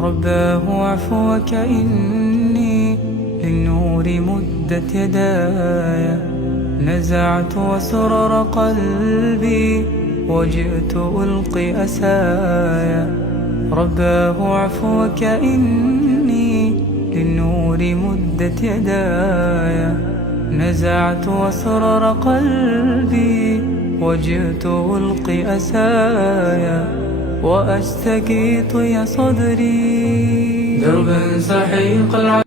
رباه عفوك إني للنور مدت يداي، نزعت أسرار قلبي وجئت ألقي أسايا. رباه عفوك إني للنور مدت يداي، نزعت أسرار قلبي وجئت ألقي أسايا، وأستغيث يا صدري دربا سحيق